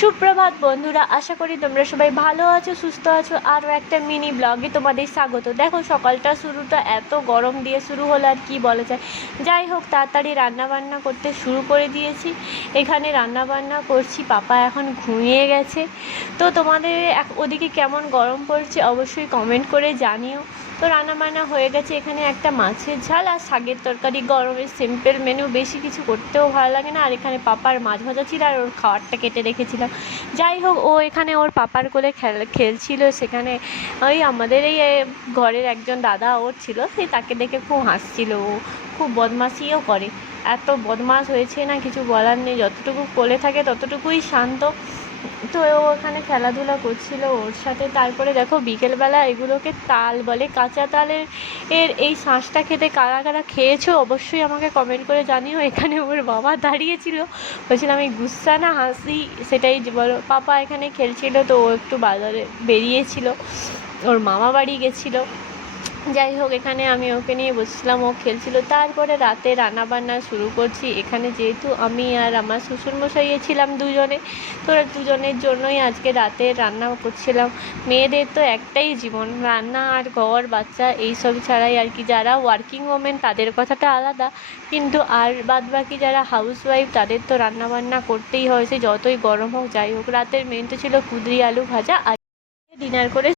সুপ্রভাত বন্ধুরা, আশা করি তোমরা সবাই ভালো আছো, সুস্থ আছো। আরও একটা মিনি ব্লগে তোমাদের স্বাগত। দেখো সকালটা শুরুটা এত গরম দিয়ে শুরু হলো, আর কি বলা যায়। যাই হোক, তাড়াতাড়ি রান্নাবান্না করতে শুরু করে দিয়েছি। এখানে রান্নাবান্না করছি, পাপা এখন ঘুমিয়ে গেছে। তো তোমাদের ওদিকে কেমন গরম পড়ছে অবশ্যই কমেন্ট করে জানিও। তো রান্নাবান্না হয়ে গেছে, এখানে একটা মাছের ঝাল আর শাকের তরকারি। গরমের সিম্পল মেনু, বেশি কিছু করতেও ভালো লাগে না। আর এখানে পাপার মাছ ভাজা ছিল, আর ওর খাবারটা কেটে রেখেছিলাম। যাই হোক, ও এখানে ওর পাপার কোলে খেলছিল। সেখানে ওই আমাদের এই ঘরের একজন দাদা ওর ছিল, সেই তাকে দেখে খুব হাসছিল। ও খুব বদমাশিও করে, এত বদমাশ হয়েছে না কিছু বলার নেই। যতটুকু কোলে থাকে ততটুকুই শান্ত। তো ও ওখানে খেলাধুলা করছিল ওর সাথে। তারপরে দেখো বিকেলবেলা এগুলোকে তাল বলে, কাঁচা তালের এই শাঁসটা খেতে কারা কারা খেয়েছো অবশ্যই আমাকে কমেন্ট করে জানিও। এখানে ওর বাবা দাঁড়িয়েছিল, বলছিলাম আমি গুসা না হাসি সেটাই বলো। পাপা এখানে খেলছিল, তো ও একটু বাজারে বেরিয়েছিল, ওর মামা বাড়ি গেছিলো। যাই হোক, এখানে আমি ওকে নিয়ে বসছিলাম, ও খেলছিল। তারপরে রাতে রান্নাবান্না শুরু করছি। এখানে যেহেতু আমি আর আমার শ্বশুরমশাই ছিলাম দুজনে, তো দুজনের জন্যই আজকে রাতে রান্না করছিলাম। মেয়েদের তো একটাই জীবন, রান্না আর ঘর বাচ্চা এইসব ছাড়াই আর কি। যারা ওয়ার্কিং ওমেন তাদের কথাটা আলাদা, কিন্তু আর বাদবাকি যারা হাউসওয়াইফ তাদের তো রান্নাবান্না করতেই হয়েছে, যতই গরম হোক যাই হোক। রাতের মেনু ছিল কুঁদরি আলু ভাজা, আর ডিনার করে